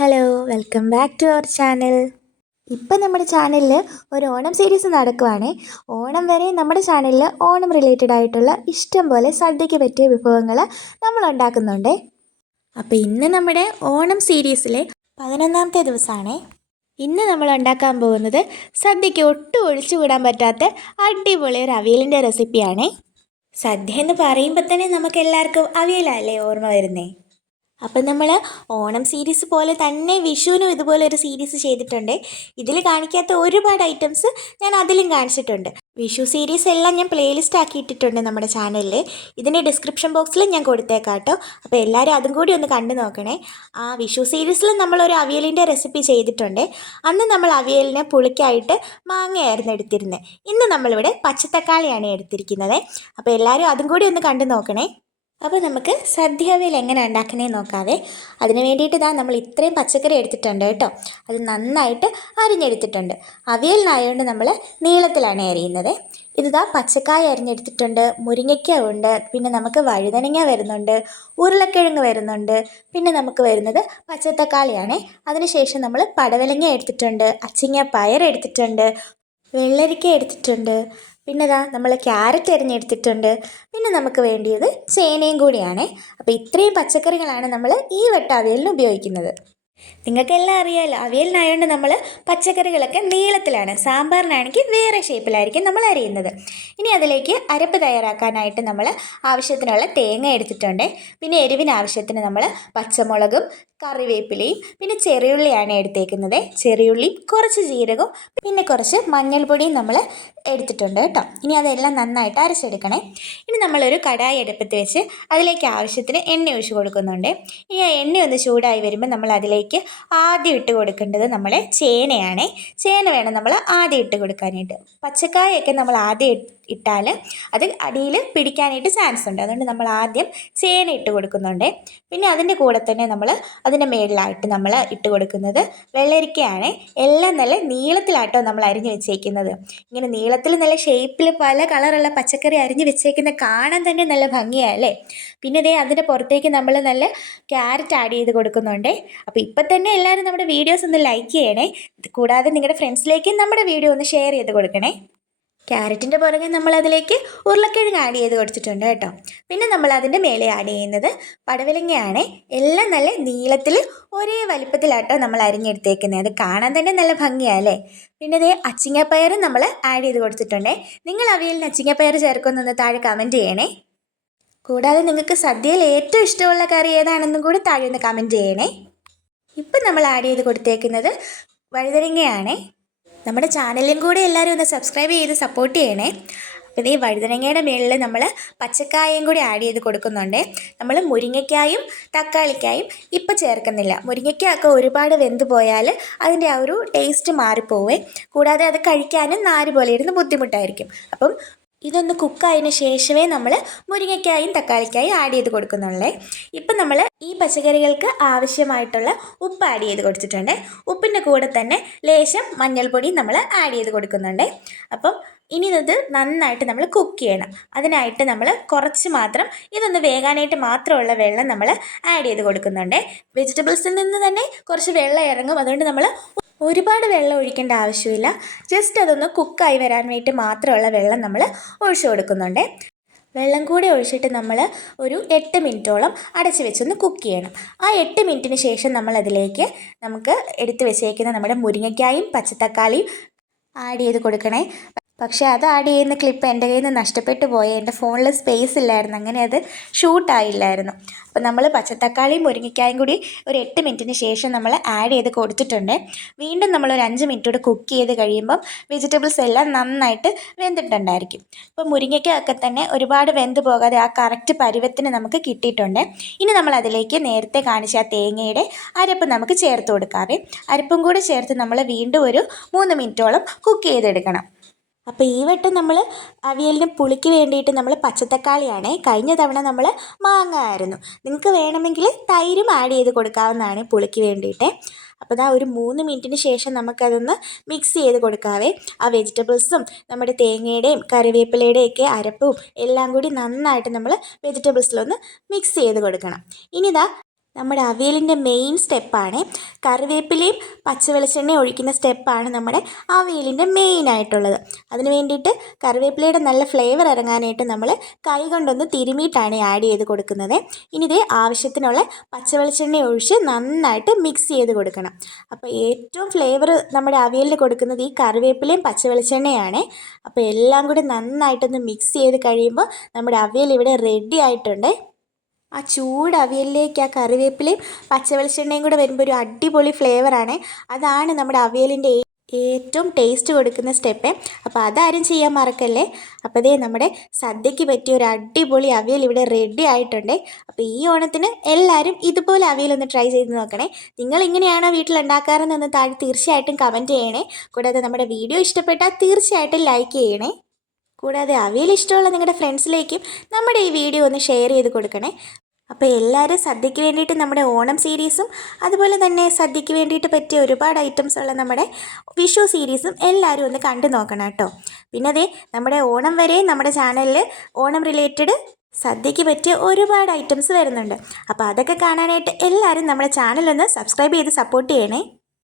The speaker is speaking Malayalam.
Hello, welcome back to our channel. ഇപ്പം നമ്മുടെ ചാനലിൽ ഒരു ഓണം സീരീസ് നടക്കുവാണ്. ഓണം വരെ നമ്മുടെ ചാനലിൽ ഓണം റിലേറ്റഡ് ആയിട്ടുള്ള ഇഷ്ടം പോലെ സദ്യയ്ക്ക് പറ്റിയ വിഭവങ്ങൾ നമ്മൾ ഉണ്ടാക്കുന്നുണ്ട്. അപ്പോൾ ഇന്ന് നമ്മുടെ ഓണം സീരീസിലെ 11ാമത്തെ ദിവസമാണ്. ഇന്ന് നമ്മൾ ഉണ്ടാക്കാൻ പോകുന്നത് സദ്യയ്ക്ക് ഒട്ടും ഒഴിച്ചുകൂടാൻ പറ്റാത്ത അടിപൊളി ഒരു അവിയലിൻ്റെ റെസിപ്പിയാണ്. സദ്യ എന്ന് പറയുമ്പോൾ തന്നെ നമുക്ക് എല്ലാവർക്കും അവിയലല്ലേ ഓർമ്മ വരുന്നേ. അപ്പം നമ്മൾ ഓണം സീരീസ് പോലെ തന്നെ വിഷുവിനും ഇതുപോലെ ഒരു സീരീസ് ചെയ്തിട്ടുണ്ട്. ഇതിൽ കാണിക്കാത്ത ഒരുപാട് ഐറ്റംസ് ഞാൻ അതിലും കാണിച്ചിട്ടുണ്ട്. വിഷു സീരീസ് എല്ലാം ഞാൻ പ്ലേലിസ്റ്റ് ആക്കി ഇട്ടിട്ടുണ്ട് നമ്മുടെ ചാനലിൽ. ഇതിൻ്റെ ഡിസ്ക്രിപ്ഷൻ ബോക്സിൽ ഞാൻ കൊടുത്തേക്കാം കേട്ടോ. അപ്പോൾ എല്ലാവരും അതും കൂടി ഒന്ന് കണ്ടു നോക്കണേ. ആ വിഷു സീരീസിൽ നമ്മളൊരു അവിയലിൻ്റെ റെസിപ്പി ചെയ്തിട്ടുണ്ട്. അന്ന് നമ്മൾ അവിയലിനെ പുളിക്കായിട്ട് മാങ്ങയായിരുന്നു എടുത്തിരുന്നത്. ഇന്ന് നമ്മളിവിടെ പച്ചത്തക്കാളിയാണ് എടുത്തിരിക്കുന്നത്. അപ്പോൾ എല്ലാവരും അതും കൂടി ഒന്ന് കണ്ടു നോക്കണേ. അപ്പോൾ നമുക്ക് സദ്യ അവിയൽ എങ്ങനെ ഉണ്ടാക്കണേന്ന് നോക്കാവേ. അതിന് വേണ്ടിയിട്ട് നമ്മൾ ഇത്രയും പച്ചക്കറി എടുത്തിട്ടുണ്ട് കേട്ടോ. അത് നന്നായിട്ട് അരിഞ്ഞെടുത്തിട്ടുണ്ട്. അവിയലിനായതുകൊണ്ട് നമ്മൾ നീളത്തിലാണ് അരിയുന്നത്. പച്ചക്കായ അരിഞ്ഞെടുത്തിട്ടുണ്ട്, മുരിങ്ങയ്ക്ക ഉണ്ട്, പിന്നെ നമുക്ക് വഴുതനങ്ങ വരുന്നുണ്ട്, ഉരുളക്കിഴങ്ങ് വരുന്നുണ്ട്, പിന്നെ നമുക്ക് വരുന്നത് പച്ചത്തക്കാളിയാണ്. അതിനുശേഷം നമ്മൾ പടവലങ്ങ എടുത്തിട്ടുണ്ട്, അച്ചിങ്ങ പയർ എടുത്തിട്ടുണ്ട്, വെള്ളരിക്ക എടുത്തിട്ടുണ്ട്, പിന്നെ നമ്മൾ ക്യാരറ്റ് അരിഞ്ഞെടുത്തിട്ടുണ്ട്, പിന്നെ നമുക്ക് വേണ്ടിയത് ചേനയും കൂടിയാണ്. അപ്പോൾ ഇത്രയും പച്ചക്കറികളാണ് നമ്മൾ ഈ വട്ട അവിയലിന് ഉപയോഗിക്കുന്നത്. നിങ്ങൾക്കെല്ലാം അറിയാമല്ലോ, അവിയലിനായതുകൊണ്ട് നമ്മൾ പച്ചക്കറികളൊക്കെ നീളത്തിലാണ്, സാമ്പാറിനാണെങ്കിൽ വേറെ ഷേപ്പിലായിരിക്കും നമ്മൾ അരിയുന്നത്. ഇനി അതിലേക്ക് അരപ്പ് തയ്യാറാക്കാനായിട്ട് നമ്മൾ ആവശ്യത്തിനുള്ള തേങ്ങ എടുത്തിട്ടുണ്ട്. പിന്നെ എരിവിന് ആവശ്യത്തിന് നമ്മൾ പച്ചമുളകും കറിവേപ്പിലയും പിന്നെ ചെറിയുള്ളിയാണ് എടുത്തേക്കുന്നത്. ചെറിയുള്ളിയും കുറച്ച് ജീരകവും പിന്നെ കുറച്ച് മഞ്ഞൾപ്പൊടിയും നമ്മൾ എടുത്തിട്ടുണ്ട് കേട്ടോ. ഇനി അതെല്ലാം നന്നായിട്ട് അരച്ചെടുക്കണേ. ഇനി നമ്മളൊരു കടായി അടുപ്പത്ത് വെച്ച് അതിലേക്ക് ആവശ്യത്തിന് എണ്ണ ഒഴിച്ച് കൊടുക്കുന്നുണ്ട്. ഇനി ആ എണ്ണ ഒന്ന് ചൂടായി വരുമ്പോൾ നമ്മൾ അതിലേക്ക് ആദ്യം ഇട്ട് കൊടുക്കേണ്ടത് നമ്മളെ ചേനയാണ്. ചേന വേണം നമ്മൾ ആദ്യം ഇട്ട് കൊടുക്കാനായിട്ട്. പച്ചക്കായൊക്കെ നമ്മൾ ആദ്യം ഇട്ടാൽ അത് അടിയിൽ പിടിക്കാനായിട്ട് ചാൻസ് ഉണ്ട്. അതുകൊണ്ട് നമ്മൾ ആദ്യം ചേന ഇട്ട് കൊടുക്കുന്നുണ്ട്. പിന്നെ അതിൻ്റെ കൂടെ തന്നെ നമ്മൾ അതിൻ്റെ മേളിലായിട്ട് നമ്മൾ ഇട്ട് കൊടുക്കുന്നത് വെള്ളരിക്കയാണ്. എല്ലാം നല്ല നീളത്തിലാട്ടോ നമ്മൾ അരിഞ്ഞ് വെച്ചേക്കുന്നത്. ഇങ്ങനെ നീളത്തിൽ നല്ല ഷേപ്പിൽ പല കളറുള്ള പച്ചക്കറി അരിഞ്ഞ് വെച്ചേക്കുന്ന കാണാൻ തന്നെ നല്ല ഭംഗിയല്ലേ. പിന്നെ അതിൻ്റെ പുറത്തേക്ക് നമ്മൾ നല്ല ക്യാരറ്റ് ആഡ് ചെയ്ത് കൊടുക്കുന്നുണ്ട്. അപ്പോൾ ഇപ്പം തന്നെ എല്ലാവരും നമ്മുടെ വീഡിയോസ് ഒന്ന് ലൈക്ക് ചെയ്യണേ. കൂടാതെ നിങ്ങളുടെ ഫ്രണ്ട്സിലേക്ക് നമ്മുടെ വീഡിയോ ഒന്ന് ഷെയർ ചെയ്ത് കൊടുക്കണേ. ക്യാരറ്റിൻ്റെ പുറകെ നമ്മളതിലേക്ക് ഉരുളക്കിഴങ്ങ് ആഡ് ചെയ്ത് കൊടുത്തിട്ടുണ്ട് കേട്ടോ. പിന്നെ നമ്മൾ അതിൻ്റെ മേലെ ആഡ് ചെയ്യുന്നത് പടവലങ്ങയാണ്. എല്ലാം നല്ല നീളത്തിൽ ഒരേ വലിപ്പത്തിലാട്ടോ നമ്മൾ അരിഞ്ഞെടുത്തേക്കുന്നത്. അത് കാണാൻ തന്നെ നല്ല ഭംഗിയല്ലേ. പിന്നെ അച്ചിങ്ങപ്പയറും നമ്മൾ ആഡ് ചെയ്ത് കൊടുത്തിട്ടുണ്ട്. നിങ്ങൾ അവിയലിന് അച്ചിങ്ങപ്പയർ ചേർക്കുന്നൊന്ന് താഴെ കമൻറ്റ് ചെയ്യണേ. കൂടാതെ നിങ്ങൾക്ക് സദ്യയിൽ ഏറ്റവും ഇഷ്ടമുള്ള കറി ഏതാണെന്നും കൂടി താഴെ ഒന്ന് കമൻറ്റ് ചെയ്യണേ. ഇപ്പം നമ്മൾ ആഡ് ചെയ്ത് കൊടുത്തേക്കുന്നത് വഴുതനങ്ങയാണ്. നമ്മുടെ ചാനലും കൂടി എല്ലാവരും ഒന്ന് സബ്സ്ക്രൈബ് ചെയ്ത് സപ്പോർട്ട് ചെയ്യണേ. അപ്പോൾ ഈ വഴുതനങ്ങയുടെ മുകളിൽ നമ്മൾ പച്ചക്കായയും കൂടി ആഡ് ചെയ്ത് കൊടുക്കുന്നുണ്ട്. നമ്മൾ മുരിങ്ങയ്ക്കായും തക്കാളിക്കായും ഇപ്പം ചേർക്കുന്നില്ല. മുരിങ്ങയ്ക്കൊക്കെ ഒരുപാട് വെന്ത് പോയാൽ അതിൻ്റെ ആ ഒരു ടേസ്റ്റ് മാറിപ്പോവേ. കൂടാതെ അത് കഴിക്കാനും നാര് പോലെ ഇരുന്ന് ബുദ്ധിമുട്ടായിരിക്കും. അപ്പം ഇതൊന്ന് കുക്കായതിന് ശേഷമേ നമ്മൾ മുരിങ്ങയ്ക്കായും തക്കാളിക്കായും ആഡ് ചെയ്ത് കൊടുക്കുന്നുള്ളേ. ഇപ്പം നമ്മൾ ഈ പച്ചക്കറികൾക്ക് ആവശ്യമായിട്ടുള്ള ഉപ്പ് ആഡ് ചെയ്ത് കൊടുത്തിട്ടുണ്ട്. ഉപ്പിൻ്റെ കൂടെ തന്നെ ലേശം മഞ്ഞൾപ്പൊടി നമ്മൾ ആഡ് ചെയ്ത് കൊടുക്കുന്നുണ്ട്. അപ്പം ഇനി ഇത് നന്നായിട്ട് നമ്മൾ കുക്ക് ചെയ്യണം. അതിനായിട്ട് നമ്മൾ കുറച്ച് മാത്രം ഇതൊന്ന് വേകാനായിട്ട് മാത്രമുള്ള വെള്ളം നമ്മൾ ആഡ് ചെയ്ത് കൊടുക്കുന്നുണ്ട്. വെജിറ്റബിൾസിൽ നിന്ന് തന്നെ കുറച്ച് വെള്ളം ഇറങ്ങും. അതുകൊണ്ട് നമ്മൾ ഒരുപാട് വെള്ളം ഒഴിക്കേണ്ട ആവശ്യമില്ല. ജസ്റ്റ് അതൊന്ന് കുക്കായി വരാൻ വേണ്ടി മാത്രമുള്ള വെള്ളം നമ്മൾ ഒഴിച്ചു കൊടുക്കുന്നുണ്ട്. വെള്ളം കൂടി ഒഴിച്ചിട്ട് നമ്മൾ ഒരു 8 മിനിറ്റോളം അടച്ച് വെച്ചൊന്ന് കുക്ക് ചെയ്യണം. ആ 8 മിനിറ്റിന് ശേഷം നമുക്ക് എടുത്ത് വെച്ചേക്കുന്ന നമ്മുടെ മുരിങ്ങയ്ക്കായും പച്ചത്തക്കാളിയും ആഡ് ചെയ്ത് കൊടുക്കണേ. പക്ഷേ അത് ആഡ് ചെയ്യുന്ന ക്ലിപ്പ് എൻ്റെ കയ്യിൽ നിന്ന് നഷ്ടപ്പെട്ടു പോയി. എൻ്റെ ഫോണിൽ സ്പേസ് ഇല്ലായിരുന്നു, അങ്ങനെ അത് ഷൂട്ടായില്ലായിരുന്നു. അപ്പോൾ നമ്മൾ പച്ചത്തക്കാളിയും മുരിങ്ങയ്ക്കായും കൂടി ഒരു 8 മിനിറ്റിന് ശേഷം നമ്മൾ ആഡ് ചെയ്ത് കൊടുത്തിട്ടുണ്ട്. വീണ്ടും നമ്മളൊരു 5 മിനിറ്റോടെ കുക്ക് ചെയ്ത് കഴിയുമ്പം വെജിറ്റബിൾസ് എല്ലാം നന്നായിട്ട് വെന്തിട്ടുണ്ടായിരിക്കും. അപ്പോൾ മുരിങ്ങയ്ക്കൊക്കെ തന്നെ ഒരുപാട് വെന്ത് പോകാതെ ആ കറക്റ്റ് പരുവത്തിന് നമുക്ക് കിട്ടിയിട്ടുണ്ട്. ഇനി നമ്മൾ അതിലേക്ക് നേരത്തെ കാണിച്ച ആ തേങ്ങയുടെ അരപ്പ് നമുക്ക് ചേർത്ത് കൊടുക്കാവേ. അരപ്പും കൂടി ചേർത്ത് നമ്മൾ വീണ്ടും ഒരു 3 മിനിറ്റോളം കുക്ക് ചെയ്തെടുക്കണം. അപ്പോൾ ഈ വട്ടം നമ്മൾ അവിയലിന് പുളിക്ക് വേണ്ടിയിട്ട് നമ്മൾ പച്ചത്തക്കാളിയാണ്. കഴിഞ്ഞ തവണ നമ്മൾ മാങ്ങ ആയിരുന്നു. നിങ്ങൾക്ക് വേണമെങ്കിൽ തൈരും ആഡ് ചെയ്ത് കൊടുക്കാവുന്നതാണ് പുളിക്ക് വേണ്ടിയിട്ട്. അപ്പോൾ ഒരു 3 മിനിറ്റിന് ശേഷം നമുക്കതൊന്ന് മിക്സ് ചെയ്ത് കൊടുക്കാവേ. ആ വെജിറ്റബിൾസും നമ്മുടെ തേങ്ങയുടെയും കറിവേപ്പിലയുടെയൊക്കെ അരപ്പും എല്ലാം കൂടി നന്നായിട്ട് നമ്മൾ വെജിറ്റബിൾസിലൊന്ന് മിക്സ് ചെയ്ത് കൊടുക്കണം. ഇനി നമ്മുടെ അവിയലിൻ്റെ മെയിൻ സ്റ്റെപ്പാണ് കറിവേപ്പിലയും പച്ചവെളിച്ചെണ്ണയും ഒഴിക്കുന്ന സ്റ്റെപ്പാണ് നമ്മുടെ അവിയലിൻ്റെ മെയിനായിട്ടുള്ളത്. അതിന് വേണ്ടിയിട്ട് കറിവേപ്പിലയുടെ നല്ല ഫ്ലേവർ ഇറങ്ങാനായിട്ട് നമ്മൾ കൈ കൊണ്ടൊന്ന് തിരുമിയിട്ടാണ് ആഡ് ചെയ്ത് കൊടുക്കുന്നത്. ഇനി ഇതേ ആവശ്യത്തിനുള്ള പച്ചവെളിച്ചെണ്ണ ഒഴിച്ച് നന്നായിട്ട് മിക്സ് ചെയ്ത് കൊടുക്കണം. അപ്പോൾ ഏറ്റവും ഫ്ലേവർ നമ്മുടെ അവിയലിന് കൊടുക്കുന്നത് ഈ കറിവേപ്പിലയും പച്ചവെളിച്ചെണ്ണയാണ്. അപ്പോൾ എല്ലാം കൂടി നന്നായിട്ടൊന്ന് മിക്സ് ചെയ്ത് കഴിയുമ്പോൾ നമ്മുടെ അവിയൽ ഇവിടെ റെഡി ആയിട്ടുണ്ട്. ആ ചൂട് അവിയലിലേക്ക് ആ കറിവേപ്പിലയും പച്ചവെളിച്ചെണ്ണയും കൂടെ വരുമ്പോൾ ഒരു അടിപൊളി ഫ്ലേവറാണ്. അതാണ് നമ്മുടെ അവിയലിൻ്റെ ഏറ്റവും ടേസ്റ്റ് കൊടുക്കുന്ന സ്റ്റെപ്പ്. അപ്പോൾ അതാരും ചെയ്യാൻ മറക്കല്ലേ. അപ്പോൾ അതേ നമ്മുടെ സദ്യയ്ക്ക് പറ്റിയ ഒരു അടിപൊളി അവിയൽ ഇവിടെ റെഡി ആയിട്ടുണ്ട്. അപ്പോൾ ഈ ഓണത്തിന് എല്ലാവരും ഇതുപോലെ അവിയലൊന്ന് ട്രൈ ചെയ്ത് നോക്കണേ. നിങ്ങൾ ഇങ്ങനെയാണോ വീട്ടിൽ ഉണ്ടാക്കാറെന്നൊന്ന് താഴെ തീർച്ചയായിട്ടും കമൻറ്റ് ചെയ്യണേ. കൂടാതെ നമ്മുടെ വീഡിയോ ഇഷ്ടപ്പെട്ടാൽ തീർച്ചയായിട്ടും ലൈക്ക് ചെയ്യണേ. കൂടാതെ അവിയൽ ഇഷ്ടമുള്ള നിങ്ങളുടെ ഫ്രണ്ട്സിലേക്കും നമ്മുടെ ഈ വീഡിയോ ഒന്ന് ഷെയർ ചെയ്ത് കൊടുക്കണേ. അപ്പോൾ എല്ലാവരും സദ്യയ്ക്ക് വേണ്ടിയിട്ട് നമ്മുടെ ഓണം സീരീസും അതുപോലെ തന്നെ സദ്യയ്ക്ക് വേണ്ടിയിട്ട് പറ്റിയ ഒരുപാട് ഐറ്റംസ് ഉള്ള നമ്മുടെ വിഷു സീരീസും എല്ലാവരും ഒന്ന് കണ്ടു നോക്കണം കേട്ടോ. പിന്നെ അതേ നമ്മുടെ ഓണം വരെ നമ്മുടെ ചാനലിൽ ഓണം റിലേറ്റഡ് സദ്യയ്ക്ക് പറ്റിയ ഒരുപാട് ഐറ്റംസ് വരുന്നുണ്ട്. അപ്പോൾ അതൊക്കെ കാണാനായിട്ട് എല്ലാവരും നമ്മുടെ ചാനലൊന്ന് സബ്സ്ക്രൈബ് ചെയ്ത് സപ്പോർട്ട് ചെയ്യണേ.